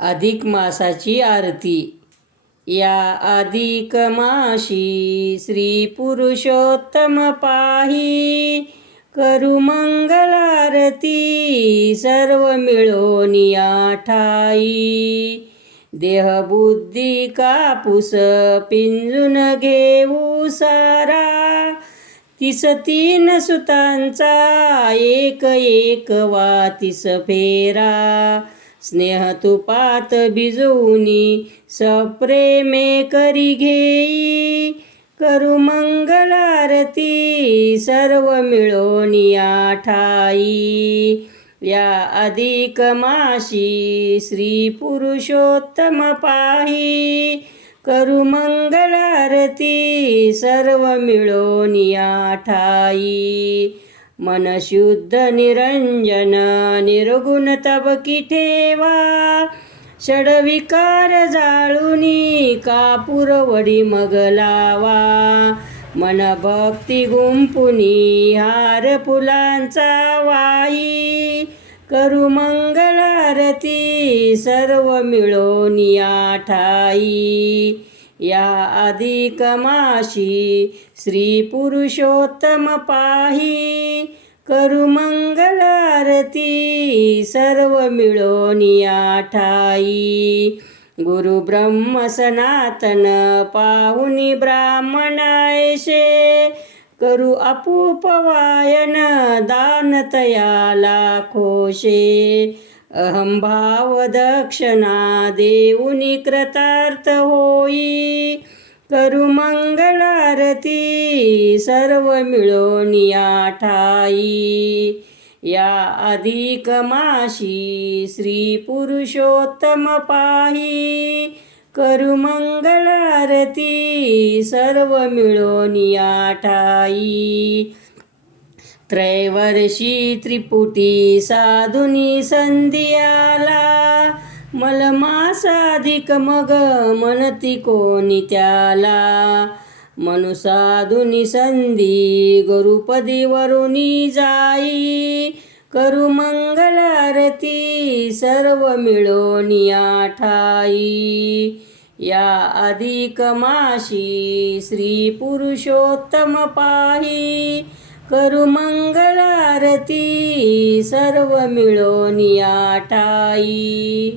अधिक मासाची आरती. या अधिक माशी श्री पुरुषोत्तम पाही, करू मंगल आरती सर्व मिळून या ठाई. देह बुद्धी कापूस पिंजून घेऊ सारा, 33 सुतांचा एक एक वातीस फेरा. स्नेह तुपात भिजवूनी सप्रेमे करी घेई, करू मंगल आरती सर्व मिळून या ठाई. या अधिक माशी श्री पुरुषोत्तम पाही, करू मंगल आरती सर्व मिळून या ठाई. मन शुद्ध निरंजन निर्गुण तबकी ठेवा, षडविकार जाळूनी कापूर वडी मग लावा. मन भक्ती गुंपुनी हार फुलांचा वाही, करू मंगल आरती सर्व मिळून या ठाई. या अधिक माशी श्री पुरुषोत्तम पाही, करू मंगल आरती सर्व मिळून या ठाई. गुरु ब्रह्म सनातन पाहुनी ब्राह्मण ऐशे, करू अपूप वायन दान तयाला खोशे. अहंभाव दक्षिणा देऊनी कृतार्थ होई, करू मंगल आरती सर्व मिळून या ठाई. या अधिक माशी श्री पुरुषोत्तम पाही, करू मंगल आरती सर्व मिळून या ठाई. त्रैवर्षी त्रिपुटी साधुनी संधी आला, मलमास अधिक मग म्हणती कोणी त्याला. मनु साधुनी संधी गुरुपदी वरुनी जाई, करू मंगल आरती सर्व मिळून या ठाई. या अधिक माशी श्री पुरुषोत्तम पाही, करू मंगल आरती सर्व मिळून या ठाई.